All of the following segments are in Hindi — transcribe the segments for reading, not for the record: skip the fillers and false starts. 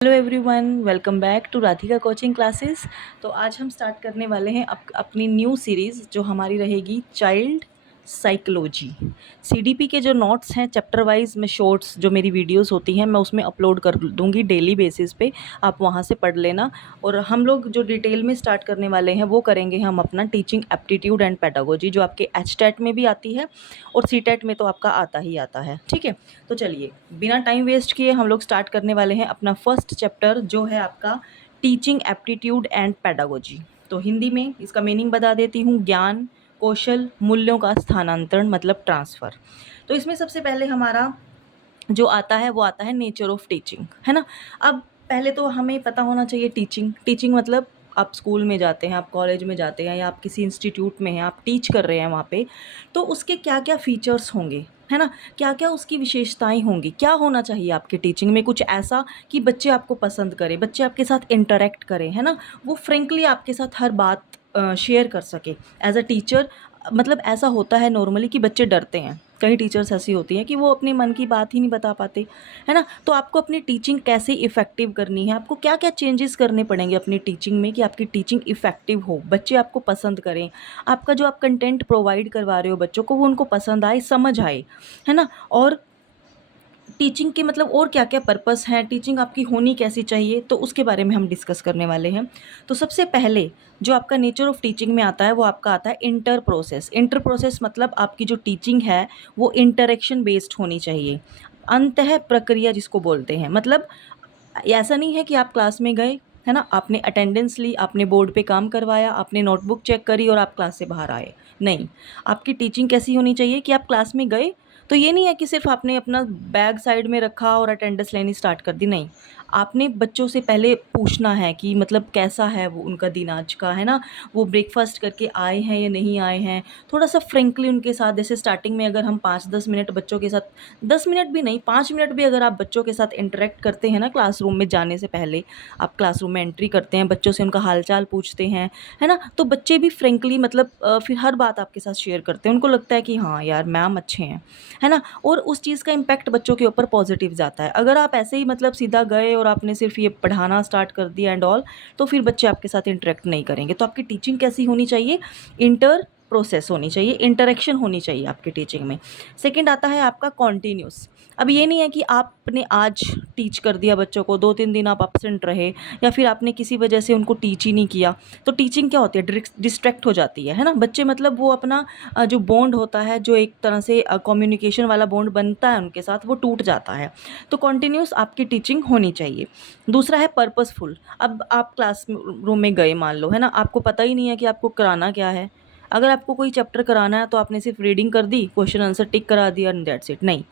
Hello everyone, welcome back to Radhika coaching classes. तो आज हम स्टार्ट करने वाले हैं अपनी न्यू सीरीज़ जो हमारी रहेगी चाइल्ड साइकोलॉजी। सीडीपी के जो नोट्स हैं चैप्टर वाइज में शॉर्ट्स जो मेरी वीडियोस होती हैं मैं उसमें अपलोड कर दूंगी डेली बेसिस पे, आप वहां से पढ़ लेना। और हम लोग जो डिटेल में स्टार्ट करने वाले हैं वो करेंगे हम अपना टीचिंग एप्टीट्यूड एंड पेडागोजी, जो आपके एचटेट में भी आती है और सीटेट में तो आपका आता ही आता है। ठीक है, तो चलिए बिना टाइम वेस्ट किए हम लोग स्टार्ट करने वाले हैं अपना फर्स्ट चैप्टर जो है आपका टीचिंग एप्टीट्यूड एंड पेडागोजी। तो हिंदी में इसका मीनिंग बता देती हूँ, ज्ञान कौशल मूल्यों का स्थानांतरण मतलब ट्रांसफ़र। तो इसमें सबसे पहले हमारा जो आता है वो आता है नेचर ऑफ टीचिंग, है ना। अब पहले तो हमें पता होना चाहिए टीचिंग मतलब आप स्कूल में जाते हैं, आप कॉलेज में जाते हैं या आप किसी इंस्टीट्यूट में हैं, आप टीच कर रहे हैं वहाँ पे, तो उसके क्या क्या फीचर्स होंगे, है ना। क्या क्या उसकी विशेषताएं होंगी, क्या होना चाहिए आपके टीचिंग में कुछ ऐसा कि बच्चे आपको पसंद करें, बच्चे आपके साथ इंटरेक्ट करें, है ना। वो फ्रेंकली आपके साथ हर बात शेयर कर सके एज अ टीचर। मतलब ऐसा होता है नॉर्मली कि बच्चे डरते हैं, कई टीचर्स ऐसी होती हैं कि वो अपने मन की बात ही नहीं बता पाते, है ना। तो आपको अपनी टीचिंग कैसे इफ़ेक्टिव करनी है, आपको क्या क्या चेंजेस करने पड़ेंगे अपनी टीचिंग में कि आपकी टीचिंग इफ़ेक्टिव हो, बच्चे आपको पसंद करें, आपका जो आप कंटेंट प्रोवाइड करवा रहे हो बच्चों को वो उनको पसंद आए, समझ आए, है ना। और टीचिंग के मतलब और क्या क्या पर्पस हैं, टीचिंग आपकी होनी कैसी चाहिए, तो उसके बारे में हम डिस्कस करने वाले हैं। तो सबसे पहले जो आपका नेचर ऑफ टीचिंग में आता है वो आपका आता है इंटर प्रोसेस। इंटर प्रोसेस मतलब आपकी जो टीचिंग है वो इंटरेक्शन बेस्ड होनी चाहिए, अंतः प्रक्रिया जिसको बोलते हैं। मतलब ऐसा नहीं है कि आप क्लास में गए, है ना, आपने अटेंडेंस ली, आपने बोर्ड पे काम करवाया, आपने नोटबुक चेक करी और आप क्लास से बाहर आए। नहीं, आपकी टीचिंग कैसी होनी चाहिए कि आप क्लास में गए तो ये नहीं है कि सिर्फ आपने अपना बैग साइड में रखा और अटेंडेंस लेनी स्टार्ट कर दी। नहीं, आपने बच्चों से पहले पूछना है कि मतलब कैसा है वो उनका दिन आज का, है ना, वो ब्रेकफास्ट करके आए हैं या नहीं आए हैं। थोड़ा सा फ्रेंकली उनके साथ, जैसे स्टार्टिंग में अगर हम 5-10 मिनट बच्चों के साथ, 10 मिनट भी नहीं 5 मिनट भी अगर आप बच्चों के साथ इंटरेक्ट करते हैं ना, क्लासरूम में जाने से पहले आप क्लासरूम में एंट्री करते हैं, बच्चों से उनका हालचाल पूछते हैं, है ना, तो बच्चे भी फ्रेंकली मतलब फिर हर बात आपके साथ शेयर करते हैं, उनको लगता है कि हाँ यार मैम अच्छे हैं, है ना। और उस चीज़ का इम्पैक्ट बच्चों के ऊपर पॉजिटिव जाता है। अगर आप ऐसे ही मतलब सीधा गए और आपने सिर्फ ये पढ़ाना स्टार्ट कर दिया एंड ऑल, तो फिर बच्चे आपके साथ इंटरेक्ट नहीं करेंगे। तो आपकी टीचिंग कैसी होनी चाहिए, इंटर प्रोसेस होनी चाहिए, इंटरेक्शन होनी चाहिए आपकी टीचिंग में। सेकंड आता है आपका कॉन्टीन्यूस। अब ये नहीं है कि आपने आज टीच कर दिया बच्चों को, 2-3 दिन आप एब्सेंट रहे या फिर आपने किसी वजह से उनको टीच ही नहीं किया, तो टीचिंग क्या होती है, डिस्ट्रैक्ट हो जाती है ना। बच्चे मतलब वो अपना जो बॉन्ड होता है, जो एक तरह से कम्युनिकेशन वाला बॉन्ड बनता है उनके साथ, वो टूट जाता है। तो कॉन्टीन्यूस आपकी टीचिंग होनी चाहिए। दूसरा है पर्पसफुल। अब आप क्लास रूम में गए मान लो, है ना, आपको पता ही नहीं है कि आपको कराना क्या है। अगर आपको कोई चैप्टर कराना है तो आपने सिर्फ रीडिंग कर दी, क्वेश्चन आंसर टिक करा दिया एंड दैट्स इट। नहीं,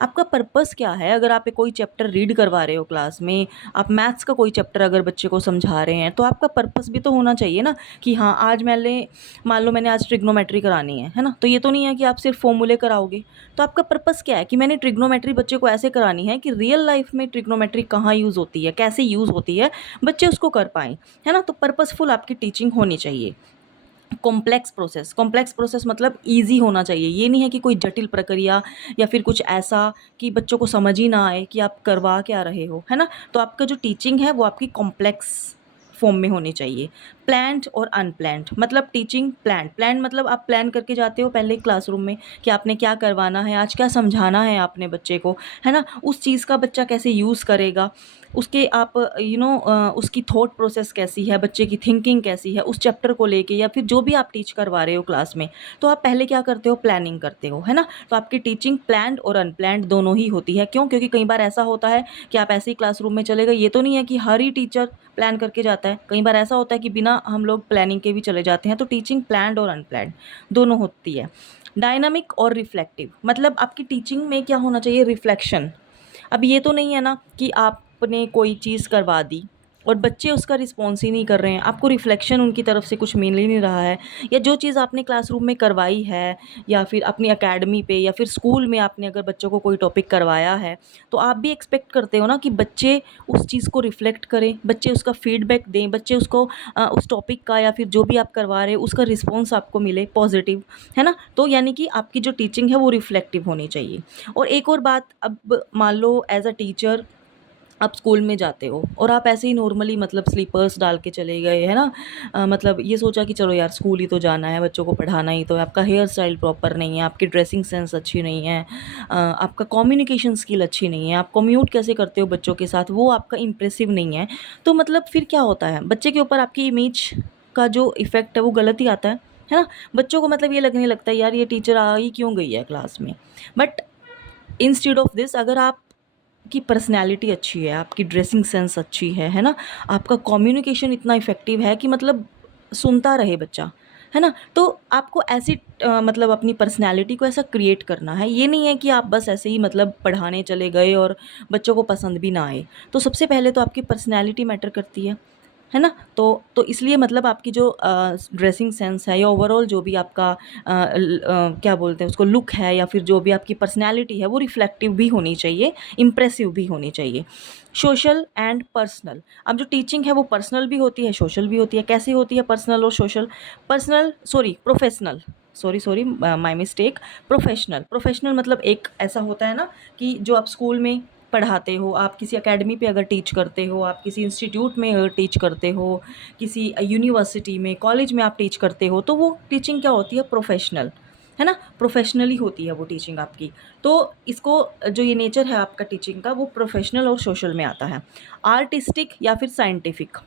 आपका पर्पस क्या है। अगर आप कोई चैप्टर रीड करवा रहे हो क्लास में, आप मैथ्स का कोई चैप्टर अगर बच्चे को समझा रहे हैं, तो आपका पर्पस भी तो होना चाहिए ना कि हाँ आज मैंने, मान लो मैंने आज ट्रिग्नोमेट्री करानी है ना, तो ये तो नहीं है कि आप सिर्फ फॉर्मूले कराओगे। तो आपका पर्पस क्या है कि मैंने ट्रिग्नोमेट्री बच्चे को ऐसे करानी है कि रियल लाइफ में ट्रिग्नोमेट्री कहाँ यूज़ होती है, कैसे यूज़ होती है, बच्चे उसको कर पाएँ, है ना। तो पर्पसफुल आपकी टीचिंग होनी चाहिए। कॉम्प्लेक्स प्रोसेस मतलब इजी होना चाहिए। ये नहीं है कि कोई जटिल प्रक्रिया या फिर कुछ ऐसा कि बच्चों को समझ ही ना आए कि आप करवा क्या रहे हो, है ना। तो आपका जो टीचिंग है वो आपकी कॉम्प्लेक्स फॉर्म में होनी चाहिए। प्लान्ड और अनप्लान्ड मतलब टीचिंग प्लान्ड मतलब आप प्लान करके जाते हो पहले क्लासरूम में कि आपने क्या करवाना है, आज क्या समझाना है आपने बच्चे को, है ना। उस चीज़ का बच्चा कैसे यूज़ करेगा, उसके आप उसकी थॉट प्रोसेस कैसी है, बच्चे की थिंकिंग कैसी है उस चैप्टर को लेके, या फिर जो भी आप टीच करवा रहे हो क्लास में, तो आप पहले क्या करते हो, प्लानिंग करते हो, है ना। तो आपकी टीचिंग प्लान्ड और अनप्लान्ड दोनों ही होती है। क्यों? क्योंकि कई बार ऐसा होता है कि आप ऐसे ही क्लासरूम में चले गए, ये तो नहीं है कि हर ही टीचर प्लान करके जाता है, कई बार ऐसा होता है कि बिना हम लोग प्लानिंग के भी चले जाते हैं। तो टीचिंग प्लान्ड और अनप्लान्ड दोनों होती है। डायनामिक और रिफ्लेक्टिव मतलब आपकी टीचिंग में क्या होना चाहिए, रिफ्लेक्शन। अब ये तो नहीं है ना कि आपने कोई चीज़ करवा दी और बच्चे उसका रिस्पॉन्स ही नहीं कर रहे हैं, आपको रिफ्लेक्शन उनकी तरफ से कुछ मिल ही नहीं रहा है, या जो चीज़ आपने क्लासरूम में करवाई है या फिर अपनी एकेडमी पे या फिर स्कूल में आपने अगर बच्चों को कोई टॉपिक करवाया है, तो आप भी एक्सपेक्ट करते हो ना कि बच्चे उस चीज़ को रिफ्लेक्ट करें, बच्चे उसका फीडबैक दें, बच्चे उसको उस टॉपिक का या फिर जो भी आप करवा रहे हो उसका रिस्पॉन्स आपको मिले पॉजिटिव, है ना। तो यानी कि आपकी जो टीचिंग है वो रिफ्लेक्टिव होनी चाहिए। और एक और बात, अब मान लो एज अ टीचर आप स्कूल में जाते हो और आप ऐसे ही नॉर्मली मतलब स्लीपर्स डाल के चले गए, है ना, मतलब ये सोचा कि चलो यार स्कूल ही तो जाना है, बच्चों को पढ़ाना ही तो है, आपका हेयर स्टाइल प्रॉपर नहीं है, आपकी ड्रेसिंग सेंस अच्छी नहीं है, आपका कम्युनिकेशन स्किल अच्छी नहीं है, आप कम्यूट कैसे करते हो बच्चों के साथ वो आपका इम्प्रेसिव नहीं है, तो मतलब फिर क्या होता है, बच्चे के ऊपर आपकी इमेज का जो इफ़ेक्ट है वो गलत ही आता है ना। बच्चों को मतलब ये लगने लगता है यार ये टीचर आ ही क्यों गई है क्लास में। बट इंस्टेड ऑफ दिस, अगर आप की पर्सनैलिटी अच्छी है, आपकी ड्रेसिंग सेंस अच्छी है ना, आपका कम्युनिकेशन इतना इफ़ेक्टिव है कि मतलब सुनता रहे बच्चा, है ना, तो आपको ऐसी मतलब अपनी पर्सनैलिटी को ऐसा क्रिएट करना है। ये नहीं है कि आप बस ऐसे ही मतलब पढ़ाने चले गए और बच्चों को पसंद भी ना आए। तो सबसे पहले तो आपकी पर्सनैलिटी मैटर करती है ना? तो इसलिए मतलब आपकी जो ड्रेसिंग सेंस है या ओवरऑल जो भी आपका क्या बोलते हैं उसको लुक है या फिर जो भी आपकी पर्सनैलिटी है वो रिफ्लेक्टिव भी होनी चाहिए, इम्प्रेसिव भी होनी चाहिए। सोशल एंड पर्सनल, अब जो टीचिंग है वो पर्सनल भी होती है, सोशल भी होती है। कैसी होती है पर्सनल और social? Personal sorry professional, sorry my mistake. Professional मतलब एक ऐसा होता है ना कि जो आप स्कूल में पढ़ाते हो, आप किसी एकेडमी पे अगर टीच करते हो, आप किसी इंस्टीट्यूट में अगर टीच करते हो, किसी यूनिवर्सिटी में, कॉलेज में आप टीच करते हो, तो वो टीचिंग क्या होती है? प्रोफेशनल, है ना, प्रोफेशनली होती है वो टीचिंग आपकी। तो इसको जो ये नेचर है आपका टीचिंग का वो प्रोफेशनल और सोशल में आता है। आर्टिस्टिक या फिर साइंटिफिक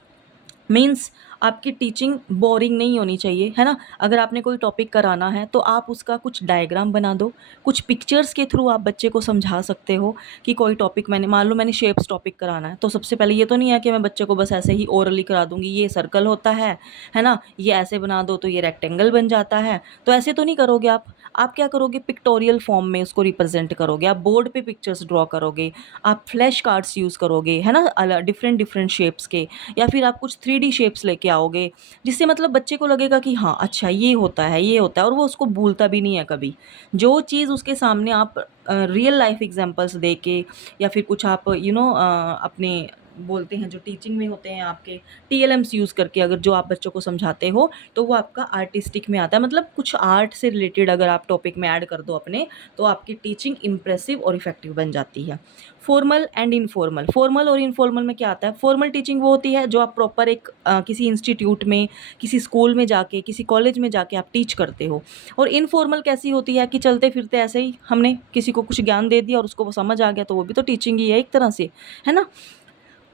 मीन्स आपकी टीचिंग बोरिंग नहीं होनी चाहिए, है ना। अगर आपने कोई टॉपिक कराना है तो आप उसका कुछ डायग्राम बना दो, कुछ पिक्चर्स के थ्रू आप बच्चे को समझा सकते हो कि कोई टॉपिक मैंने मान लो मैंने शेप्स टॉपिक कराना है, तो सबसे पहले ये तो नहीं है कि मैं बच्चे को बस ऐसे ही ओरली करा दूंगी ये सर्कल होता है ना, ये ऐसे बना दो तो ये रेक्टेंगल बन जाता है, तो ऐसे तो नहीं करोगे आप क्या करोगे? पिक्टोरियल फॉर्म में उसको रिप्रेजेंट करोगे, आप बोर्ड पे पिक्चर्स ड्रॉ करोगे, आप फ्लैश कार्ड्स यूज़ करोगे, है ना, डिफरेंट डिफरेंट शेप्स के, या फिर आप कुछ 3D शेप्स लेके आओगे, जिससे मतलब बच्चे को लगेगा कि हाँ अच्छा ये होता है ये होता है, और वो उसको भूलता भी नहीं है कभी। जो चीज़ उसके सामने आप रियल लाइफ एग्जांपल्स दे के या फिर कुछ आप अपने बोलते हैं जो टीचिंग में होते हैं आपके TLMs यूज़ करके अगर जो आप बच्चों को समझाते हो तो वो आपका आर्टिस्टिक में आता है। मतलब कुछ आर्ट से रिलेटेड अगर आप टॉपिक में ऐड कर दो अपने, तो आपकी टीचिंग इम्प्रेसिव और इफेक्टिव बन जाती है। फॉर्मल एंड इनफॉर्मल, फॉर्मल और इनफॉर्मल में क्या आता है? फॉर्मल टीचिंग वो होती है जो आप प्रॉपर एक किसी इंस्टीट्यूट में, किसी स्कूल में जाके, किसी कॉलेज में जाके आप टीच करते हो। और इनफॉर्मल कैसी होती है कि चलते फिरते ऐसे ही हमने किसी को कुछ ज्ञान दे दिया और उसको वो समझ आ गया, तो वो भी तो टीचिंग ही है एक तरह से, है ना।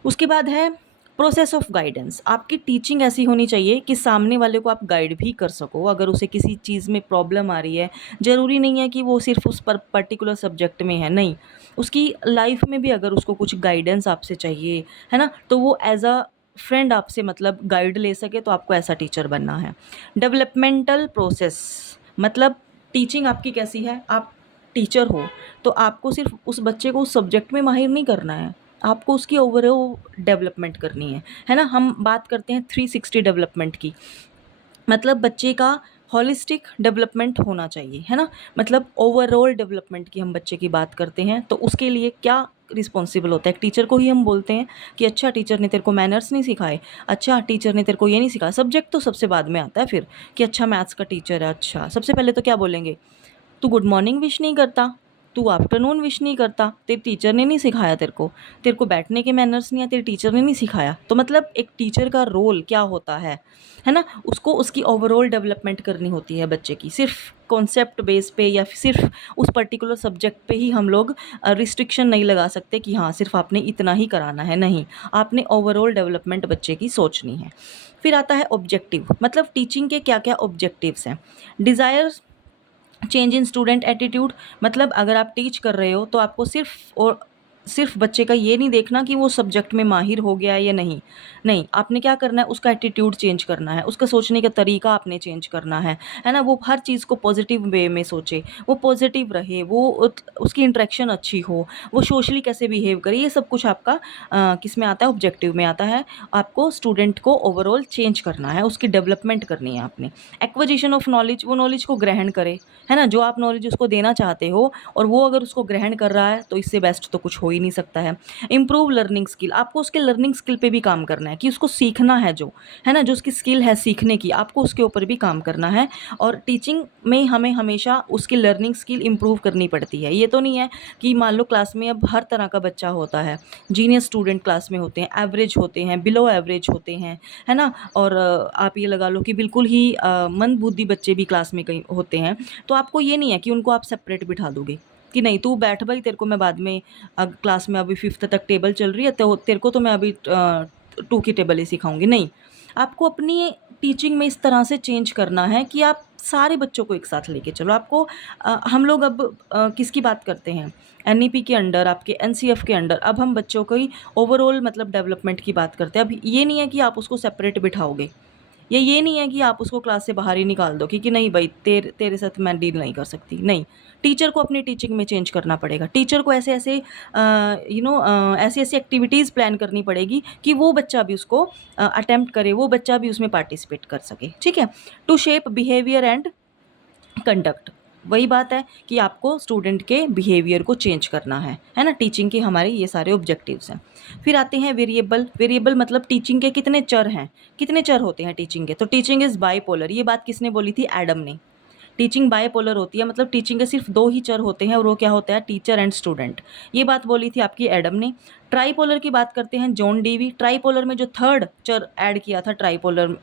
उसके बाद है प्रोसेस ऑफ गाइडेंस। आपकी टीचिंग ऐसी होनी चाहिए कि सामने वाले को आप गाइड भी कर सको अगर उसे किसी चीज़ में प्रॉब्लम आ रही है। ज़रूरी नहीं है कि वो सिर्फ उस पर पर्टिकुलर सब्जेक्ट में है, नहीं, उसकी लाइफ में भी अगर उसको कुछ गाइडेंस आपसे चाहिए, है ना, तो वो एज अ फ्रेंड आपसे मतलब गाइड ले सके, तो आपको ऐसा टीचर बनना है। डेवलपमेंटल प्रोसेस मतलब टीचिंग आपकी कैसी है? आप टीचर हो तो आपको सिर्फ उस बच्चे को उस सब्जेक्ट में माहिर नहीं करना है, आपको उसकी ओवरऑल डेवलपमेंट करनी है ना। हम बात करते हैं 360 डेवलपमेंट की, मतलब बच्चे का होलिस्टिक डेवलपमेंट होना चाहिए, है ना। मतलब ओवरऑल डेवलपमेंट की हम बच्चे की बात करते हैं तो उसके लिए क्या रिस्पॉन्सिबल होता है? एक टीचर को ही हम बोलते हैं कि अच्छा टीचर ने तेरे को मैनर्स नहीं सिखाए, अच्छा टीचर ने तेरे को ये नहीं सिखाया। सब्जेक्ट तो सबसे बाद में आता है फिर कि अच्छा मैथ्स का टीचर है, अच्छा सबसे पहले तो क्या बोलेंगे? तू गुड मॉर्निंग विश नहीं करता, तू आफ्टरनून विश नहीं करता, तेरे टीचर ने नहीं सिखाया तेरे को बैठने के मैनर्स नहीं है, तेरे टीचर ने नहीं सिखाया। तो मतलब एक टीचर का रोल क्या होता है ना, उसको उसकी ओवरऑल डेवलपमेंट करनी होती है बच्चे की। सिर्फ कॉन्सेप्ट बेस पे या सिर्फ उस पर्टिकुलर सब्जेक्ट पे ही हम लोग रिस्ट्रिक्शन नहीं लगा सकते कि हाँ सिर्फ आपने इतना ही कराना है, नहीं, आपने ओवरऑल डेवलपमेंट बच्चे की सोचनी है। फिर आता है ऑब्जेक्टिव, मतलब टीचिंग के क्या क्या ऑब्जेक्टिव्स हैं। Desires change in student attitude, मतलब अगर आप टीच कर रहे हो तो आपको सिर्फ बच्चे का ये नहीं देखना कि वो सब्जेक्ट में माहिर हो गया है या नहीं, नहीं, आपने क्या करना है? उसका एटीट्यूड चेंज करना है, उसका सोचने का तरीका आपने चेंज करना है ना। वो हर चीज़ को पॉजिटिव वे में सोचे, वो पॉजिटिव रहे, वो उसकी इंटरेक्शन अच्छी हो, वो सोशली कैसे बिहेव करे, ये सब कुछ आपका किस में आता है? ऑब्जेक्टिव में आता है। आपको स्टूडेंट को ओवरऑल चेंज करना है, उसकी डेवलपमेंट करनी है आपने। एक्विजिशन ऑफ नॉलेज, वो नॉलेज को ग्रहण करे, है ना, जो आप नॉलेज उसको देना चाहते हो और वो अगर उसको ग्रहण कर रहा है तो इससे बेस्ट तो कुछ हो ही ही नहीं सकता है। इम्प्रूव लर्निंग स्किल, आपको उसके लर्निंग स्किल पे भी काम करना है कि उसको सीखना है, जो है ना, जो उसकी स्किल है सीखने की, आपको उसके ऊपर भी काम करना है। और टीचिंग में हमें हमेशा उसकी लर्निंग स्किल इम्प्रूव करनी पड़ती है। ये तो नहीं है कि मान लो क्लास में अब हर तरह का बच्चा होता है, जीनियस स्टूडेंट क्लास में होते हैं, एवरेज होते हैं, बिलो एवरेज होते हैं, है ना, और आप ये लगा लो कि बिल्कुल ही मंदबुद्धि बच्चे भी क्लास में कहीं होते हैं। तो आपको ये नहीं है कि उनको आप सेपरेट बिठा दोगे कि नहीं तू बैठ भाई, तेरे को मैं बाद में, क्लास में अभी 5th तक टेबल चल रही है तो तेरे को तो मैं अभी 2 की टेबल ही सिखाऊंगी, नहीं। आपको अपनी टीचिंग में इस तरह से चेंज करना है कि आप सारे बच्चों को एक साथ लेके चलो। आपको हम लोग अब किसकी बात करते हैं, एनईपी के अंडर, आपके एनसीएफ के अंडर, अब हम बच्चों की ओवरऑल मतलब डेवलपमेंट की बात करते हैं। अब ये नहीं है कि आप उसको सेपरेट बिठाओगे, ये नहीं है कि आप उसको क्लास से बाहर ही निकाल दो कि नहीं भाई तेरे साथ मैं डील नहीं कर सकती, नहीं। टीचर को अपनी टीचिंग में चेंज करना पड़ेगा। टीचर को ऐसे ऐसे ऐसी ऐसी एक्टिविटीज़ प्लान करनी पड़ेगी कि वो बच्चा भी उसको अटेम्प्ट करे, वो बच्चा भी उसमें पार्टिसिपेट कर सके, ठीक है। To shape behaviour and conduct, वही बात है कि आपको स्टूडेंट के बिहेवियर को चेंज करना है ना। टीचिंग के हमारे ये सारे ऑब्जेक्टिव्स हैं। फिर आते हैं वेरिएबल। वेरिएबल मतलब टीचिंग के कितने चर हैं, कितने चर होते हैं टीचिंग के। तो टीचिंग इज़ बाईपोलर, ये बात किसने बोली थी, एडम ने। टीचिंग बाईपोलर होती है, मतलब टीचिंग के सिर्फ 2 ही चर होते हैं और वो क्या होता है, टीचर एंड स्टूडेंट। ये बात बोली थी आपकी एडम ने। ट्राईपोलर की बात करते हैं जॉन डीवी। ट्राईपोलर में जो थर्ड चर ऐड किया था ट्राईपोलर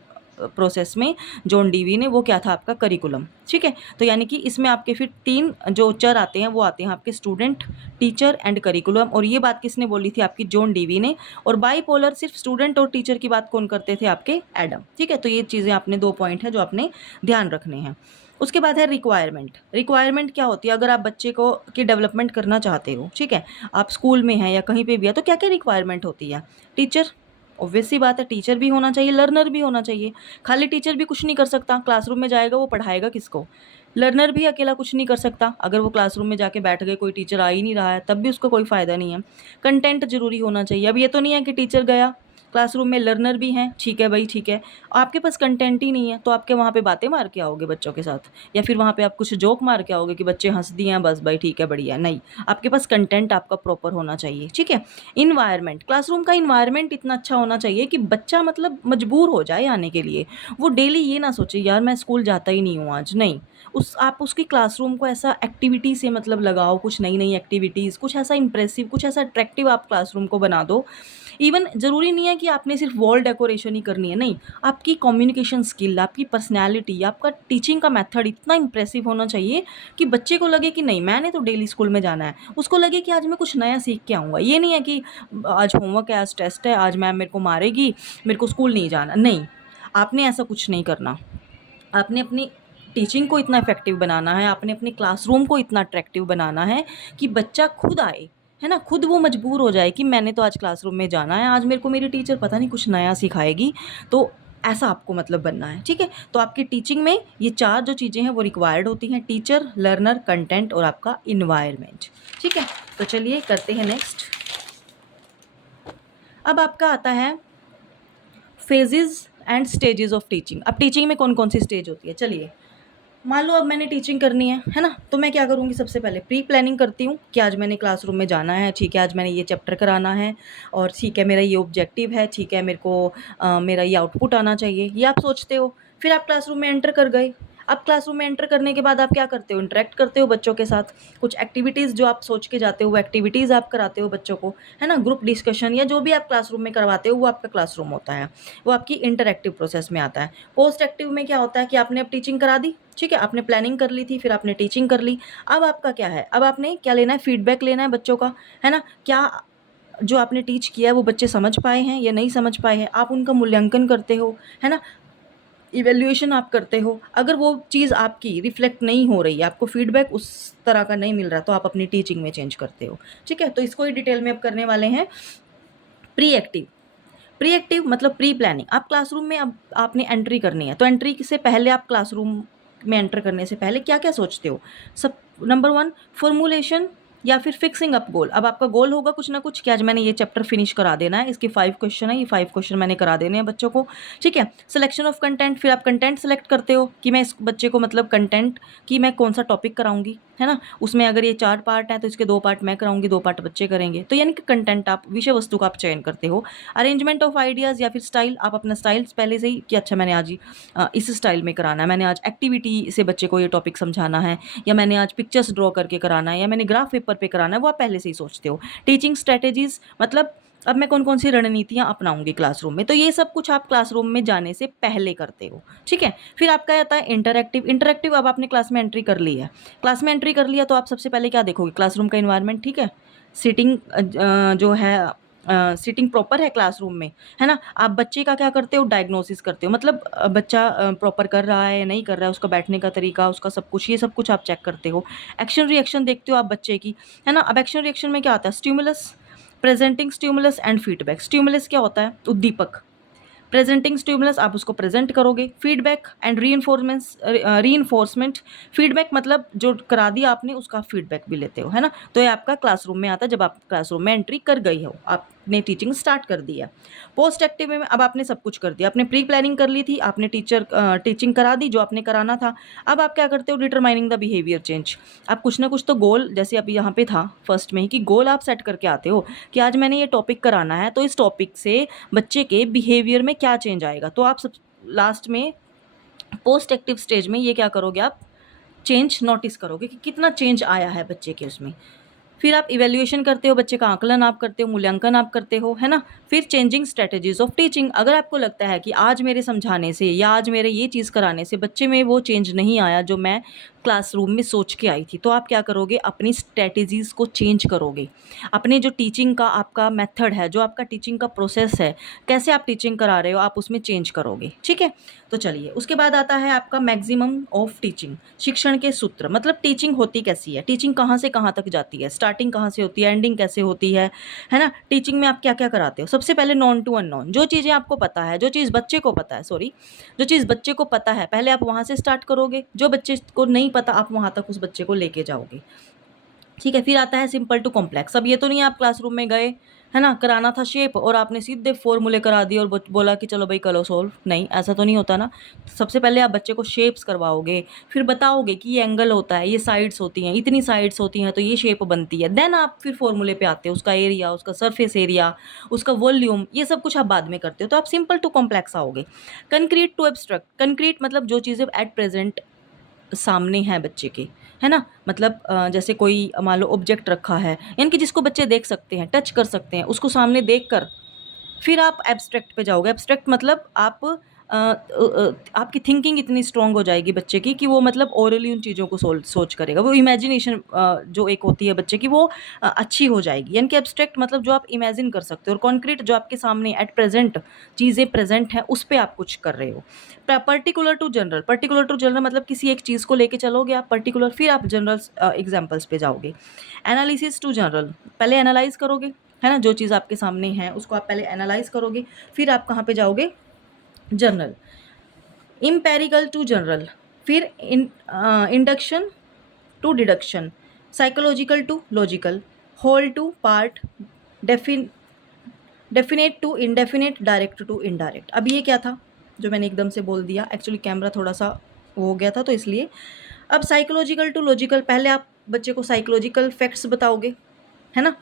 प्रोसेस में जॉन डीवी ने, वो क्या था आपका, करिकुलम, ठीक है। तो यानी कि इसमें आपके फिर 3 जो चर आते हैं वो आते हैं आपके स्टूडेंट, टीचर एंड करिकुलम। और ये बात किसने बोली थी, आपकी जॉन डीवी ने। और बाईपोलर सिर्फ स्टूडेंट और टीचर की बात कौन करते थे, आपके एडम, ठीक है। तो ये चीज़ें आपने 2 पॉइंट है जो आपने ध्यान रखने हैं। उसके बाद है रिक्वायरमेंट। रिक्वायरमेंट क्या होती है, अगर आप बच्चे को की डेवलपमेंट करना चाहते हो, ठीक है, आप स्कूल में हैं या कहीं पे भी है, तो क्या क्या रिक्वायरमेंट होती है। टीचर, ऑब्वियस सी बात है, टीचर भी होना चाहिए, लर्नर भी होना चाहिए। खाली टीचर भी कुछ नहीं कर सकता, क्लासरूम में जाएगा वो पढ़ाएगा किसको। लर्नर भी अकेला कुछ नहीं कर सकता, अगर वो क्लासरूम में जाके बैठ गए, कोई टीचर आ ही नहीं रहा है, तब भी उसको कोई फ़ायदा नहीं है। कंटेंट जरूरी होना चाहिए। अब ये तो नहीं है कि टीचर गया क्लासरूम में, लर्नर भी हैं, ठीक है भाई, ठीक है, आपके पास कंटेंट ही नहीं है तो आपके वहाँ पे बातें मार के आओगे बच्चों के साथ, या फिर वहाँ पे आप कुछ जोक मार के आओगे कि बच्चे हंस दिए हैं बस भाई ठीक है बढ़िया, नहीं। आपके पास कंटेंट आपका प्रॉपर होना चाहिए, ठीक है। इन्वायरमेंट, क्लासरूम का इन्वायरमेंट इतना अच्छा होना चाहिए कि बच्चा मतलब मजबूर हो जाए आने के लिए। वो डेली ये ना सोचे यार मैं स्कूल जाता ही नहीं हूँ आज, नहीं। आप उसकी क्लासरूम को ऐसा एक्टिविटी से मतलब लगाओ, कुछ नई नई एक्टिविटीज़, कुछ ऐसा इंप्रेसिव, कुछ ऐसा अट्रैक्टिव आप क्लासरूम को बना दो। इवन ज़रूरी नहीं है कि आपने सिर्फ वॉल डेकोरेशन ही करनी है, नहीं। आपकी कम्युनिकेशन स्किल, आपकी पर्सनैलिटी, आपका टीचिंग का मेथड इतना इंप्रेसिव होना चाहिए कि बच्चे को लगे कि नहीं मैंने तो डेली स्कूल में जाना है, उसको लगे कि आज मैं कुछ नया सीख के आऊँगा। ये नहीं है कि आज होमवर्क है, आज टेस्ट है, आज मैम मेरे को मारेगी, मेरे को स्कूल नहीं जाना, नहीं। आपने ऐसा कुछ नहीं करना। आपने अपनी टीचिंग को इतना इफेक्टिव बनाना है, आपने अपने क्लासरूम को इतना अट्रैक्टिव बनाना है कि बच्चा खुद आए, है ना, खुद वो मजबूर हो जाए कि मैंने तो आज क्लासरूम में जाना है, आज मेरे को मेरी टीचर पता नहीं कुछ नया सिखाएगी। तो ऐसा आपको मतलब बनना है, ठीक है। तो आपकी टीचिंग में ये 4 जो चीज़ें हैं वो रिक्वायर्ड होती हैं, टीचर, लर्नर, कंटेंट और आपका इन्वायरमेंट, ठीक है। तो चलिए करते हैं नेक्स्ट। अब आपका आता है phases and stages of teaching. अब टीचिंग में कौन कौन सी स्टेज होती है, चलिए मान लो अब मैंने टीचिंग करनी है ना, तो मैं क्या करूँगी, सबसे पहले प्री प्लानिंग करती हूँ कि आज मैंने क्लासरूम में जाना है, ठीक है, आज मैंने ये चैप्टर कराना है और ठीक है मेरा ये ऑब्जेक्टिव है, ठीक है, मेरे को मेरा ये आउटपुट आना चाहिए, ये आप सोचते हो। फिर आप क्लासरूम में एंटर कर गए। अब क्लासरूम में एंटर करने के बाद आप क्या करते हो, इंटरेक्ट करते हो बच्चों के साथ, कुछ एक्टिविटीज़ जो आप सोच के जाते हो वो एक्टिविटीज़ आप कराते हो बच्चों को, है ना। ग्रुप डिस्कशन या जो भी आप क्लासरूम में करवाते हो वो आपका क्लासरूम होता है, वो आपकी इंटरेक्टिव प्रोसेस में आता है। पोस्ट एक्टिव में क्या होता है कि आपने अब टीचिंग करा दी, ठीक है, आपने प्लानिंग कर ली थी, फिर आपने टीचिंग कर ली। अब आपका क्या है, अब आपने क्या लेना है, फीडबैक लेना है बच्चों का, है ना। क्या जो आपने टीच किया है वो बच्चे समझ पाए हैं या नहीं समझ पाए हैं, आप उनका मूल्यांकन करते हो, है ना, इवैल्यूएशन आप करते हो। अगर वो चीज़ आपकी रिफ्लेक्ट नहीं हो रही है, आपको फीडबैक उस तरह का नहीं मिल रहा, तो आप अपनी टीचिंग में चेंज करते हो, ठीक है। तो इसको ही डिटेल में अब करने वाले हैं। प्री एक्टिव, प्री एक्टिव मतलब प्री प्लानिंग। आप क्लासरूम में अब आपने एंट्री करनी है, तो एंट्री से पहले आप क्लासरूम में एंटर करने से पहले क्या क्या सोचते हो। सब नंबर 1 फॉर्मुलेशन या फिर फिक्सिंग अप गोल। अब आपका गोल होगा कुछ ना कुछ कि आज मैंने ये चैप्टर फिनिश करा देना है, इसके 5 क्वेश्चन है, ये 5 क्वेश्चन मैंने करा देने हैं बच्चों को, ठीक है। सिलेक्शन ऑफ कंटेंट, फिर आप कंटेंट सेलेक्ट करते हो कि मैं इस बच्चे को मतलब कंटेंट कि मैं कौन सा टॉपिक कराऊंगी, है ना। उसमें अगर ये 4 पार्ट हैं तो इसके 2 पार्ट मैं कराऊंगी, 2 पार्ट बच्चे करेंगे, तो यानी कि कंटेंट आप विषय वस्तु का आप चयन करते हो। अरेंजमेंट ऑफ आइडियाज़ या फिर स्टाइल, आप अपना स्टाइल पहले से ही कि अच्छा मैंने आज इस स्टाइल में कराना है, मैंने आज एक्टिविटी से बच्चे को ये टॉपिक समझाना है, या मैंने आज पिक्चर्स ड्रॉ करके कराना है, या मैंने ग्राफ पेपर पे कराना है, वो आप पहले से ही सोचते हो। टीचिंग स्ट्रेटेजीज मतलब अब मैं कौन कौन सी रणनीतियाँ अपनाऊंगी क्लासरूम में, तो ये सब कुछ आप क्लासरूम में जाने से पहले करते हो, ठीक है। फिर आपका आता है इंटरैक्टिव। इंटरैक्टिव, अब आपने क्लास में एंट्री कर ली है, क्लास में एंट्री कर लिया तो आप सबसे पहले क्या देखोगे, क्लासरूम का इन्वायरमेंट, ठीक है। सीटिंग जो है सीटिंग प्रॉपर है क्लासरूम में, है ना। आप बच्चे का क्या करते हो, डायग्नोसिस करते हो, मतलब बच्चा प्रॉपर कर रहा है या नहीं कर रहा है, उसका बैठने का तरीका, उसका सब कुछ, ये सब कुछ आप चेक करते हो। एक्शन रिएक्शन देखते हो आप बच्चे की, है ना। अब एक्शन रिएक्शन में क्या आता है, stimulus, presenting stimulus and feedback. Stimulus क्या होता है, उद्दीपक। प्रेजेंटिंग स्टिमुलस, आप उसको प्रेजेंट करोगे। Feedback and reinforcement. फीडबैक मतलब जो करा दिया आपने उसका फीडबैक भी लेते हो, है ना। तो ये आपका क्लासरूम में आता है जब आप क्लासरूम में एंट्री कर गई हो, आपने टीचिंग स्टार्ट कर दी है। पोस्ट एक्टिव में अब आपने सब कुछ कर दिया, आपने प्री प्लानिंग कर ली थी, आपने टीचिंग करा दी जो आपने कराना था। अब आप क्या करते हो, डिटरमाइनिंग द बिहेवियर चेंज। आप कुछ ना कुछ तो गोल, जैसे अभी यहाँ पे था फर्स्ट में ही कि गोल आप सेट करके आते हो कि आज मैंने ये टॉपिक कराना है, तो इस टॉपिक से बच्चे के बिहेवियर में क्या चेंज आएगा। तो आप सब लास्ट में पोस्ट एक्टिव स्टेज में ये क्या करोगे, आप चेंज नोटिस करोगे कि कितना चेंज आया है बच्चे के उसमें। फिर आप इवैल्यूएशन करते हो, बच्चे का आकलन आप करते हो, मूल्यांकन आप करते हो, है ना। फिर चेंजिंग स्ट्रेटजीज ऑफ टीचिंग। अगर आपको लगता है कि आज मेरे समझाने से या आज मेरे ये चीज़ कराने से बच्चे में वो चेंज नहीं आया जो मैं क्लासरूम में सोच के आई थी, तो आप क्या करोगे, अपनी स्ट्रेटजीज़ को चेंज करोगे। अपने जो टीचिंग का आपका मेथड है, जो आपका टीचिंग का प्रोसेस है, कैसे आप टीचिंग करा रहे हो, आप उसमें चेंज करोगे, ठीक है। तो चलिए, उसके बाद आता है आपका मैक्सिमम ऑफ टीचिंग, शिक्षण के सूत्र। मतलब टीचिंग होती कैसी है, टीचिंग कहाँ से कहाँ तक जाती है, स्टार्टिंग कहाँ से होती है, एंडिंग कैसे होती है ना। टीचिंग में आप क्या क्या कराते हो, सबसे पहले नॉन टू अननोन, जो चीज़ें आपको पता है, जो चीज़ बच्चे को पता है, जो चीज़ बच्चे को पता है पहले आप वहाँ से स्टार्ट करोगे, जो बच्चे को नहीं पता आप वहाँ तक उस बच्चे को लेके जाओगे, ठीक है। फिर आता है सिंपल टू कॉम्प्लेक्स। अब ये तो नहीं आप क्लासरूम में गए, है ना, कराना था शेप और आपने सीधे फॉर्मूले करा दिए और बोला कि चलो भाई करो सॉल्व, नहीं ऐसा तो नहीं होता ना। सबसे पहले आप बच्चे को शेप्स करवाओगे, फिर बताओगे कि ये एंगल होता है, ये साइड्स होती हैं, इतनी साइड्स होती हैं तो ये शेप बनती है। देन आप फिर फॉर्मूले पे आते हो, उसका एरिया, उसका सरफेस एरिया, उसका वॉल्यूम, ये सब कुछ आप बाद में करते हो, तो आप सिंपल टू कॉम्प्लेक्स आओगे। Concrete to abstract. कंक्रीट मतलब जो चीज़ें एट प्रेजेंट सामने हैं बच्चे के, है ना। मतलब जैसे कोई मान लो ऑब्जेक्ट रखा है, यानी कि जिसको बच्चे देख सकते हैं, टच कर सकते हैं, उसको सामने देख कर फिर आप एब्स्ट्रैक्ट पे जाओगे। एब्स्ट्रैक्ट मतलब आप आपकी थिंकिंग इतनी स्ट्रांग हो जाएगी बच्चे की कि वो मतलब ओरली उन चीज़ों को सोच करेगा, वो इमेजिनेशन जो एक होती है बच्चे की वो अच्छी हो जाएगी। यानी कि एब्स्ट्रैक्ट मतलब जो आप इमेजिन कर सकते हो, और कॉन्क्रीट जो आपके सामने एट प्रेजेंट चीज़ें प्रेजेंट हैं उस पर आप कुछ कर रहे हो। Particular to general. Particular to general मतलब किसी एक चीज़ को लेके चलोगे आप पर्टिकुलर, फिर आप जनरल एग्जाम्पल्स पे जाओगे। एनालिसिस टू जनरल, पहले एनालाइज करोगे, है ना, जो चीज़ आपके सामने है उसको आप पहले एनालाइज करोगे, फिर आप कहाँ पे जाओगे, जनरल। इम्पेरिकल टू जनरल, फिर induction to deduction, psychological to logical, whole to part, definite to indefinite, direct to indirect. अब ये क्या था जो मैंने एकदम से बोल दिया, एक्चुअली कैमरा थोड़ा सा हो गया था तो इसलिए। अब साइकोलॉजिकल टू लॉजिकल, पहले आप बच्चे को साइकोलॉजिकल फैक्ट्स बताओगे, है ना,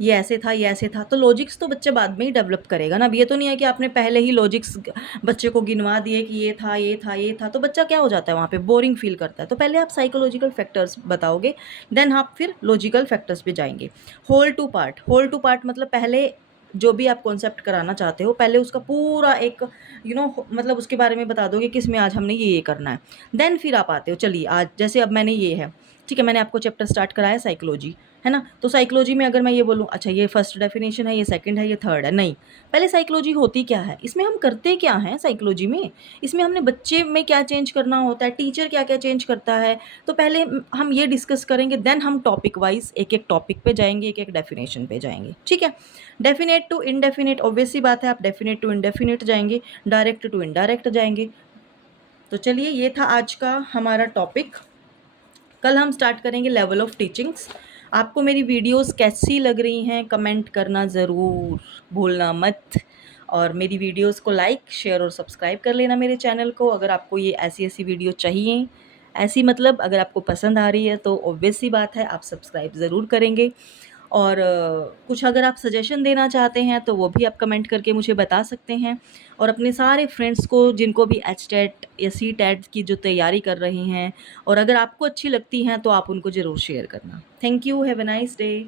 ये ऐसे था, ये ऐसे था, तो लॉजिक्स तो बच्चे बाद में ही डेवलप करेगा ना। अब ये तो नहीं है कि आपने पहले ही लॉजिक्स बच्चे को गिनवा दिए कि ये था, ये था, ये था, तो बच्चा क्या हो जाता है वहाँ पे, बोरिंग फील करता है। तो पहले आप साइकोलॉजिकल फैक्टर्स बताओगे, देन आप फिर लॉजिकल फैक्टर्स पे जाएंगे। Whole to part. Whole to part मतलब पहले जो भी आप कॉन्सेप्ट कराना चाहते हो पहले उसका पूरा एक मतलब उसके बारे में बता दोगे कि इसमें आज हमने ये करना है। देन फिर आप आते हो, चलिए आज जैसे अब मैंने ये है, ठीक है, मैंने आपको चैप्टर स्टार्ट कराया साइकोलॉजी, है ना। तो साइकोलॉजी में अगर मैं ये बोलूँ अच्छा ये फर्स्ट डेफिनेशन है, ये सेकंड है, ये थर्ड है, नहीं, पहले साइकोलॉजी होती क्या है, इसमें हम करते क्या हैं साइकोलॉजी में, इसमें हमने बच्चे में क्या चेंज करना होता है, टीचर क्या क्या चेंज करता है, तो पहले हम ये डिस्कस करेंगे। देन हम टॉपिक वाइज एक एक टॉपिक पे जाएंगे, एक एक डेफिनेशन पे जाएंगे, ठीक है। डेफिनेट टू इनडेफिनेट, ऑब्वियस सी बात है आप डेफिनेट टू इनडेफिनेट जाएंगे, डायरेक्ट टू इनडायरेक्ट जाएंगे। तो चलिए ये था आज का हमारा टॉपिक। कल हम स्टार्ट करेंगे लेवल ऑफ टीचिंग्स। आपको मेरी वीडियोस कैसी लग रही हैं कमेंट करना ज़रूर भूलना मत। और मेरी वीडियोस को लाइक शेयर और सब्सक्राइब कर लेना मेरे चैनल को। अगर आपको ये ऐसी ऐसी वीडियो चाहिए, ऐसी मतलब अगर आपको पसंद आ रही है तो ऑब्वियस सी बात है आप सब्सक्राइब ज़रूर करेंगे। और कुछ अगर आप सजेशन देना चाहते हैं तो वो भी आप कमेंट करके मुझे बता सकते हैं। और अपने सारे फ्रेंड्स को जिनको भी एचटेट या सीटेट की जो तैयारी कर रही हैं और अगर आपको अच्छी लगती हैं तो आप उनको ज़रूर शेयर करना। Thank you, have a nice day.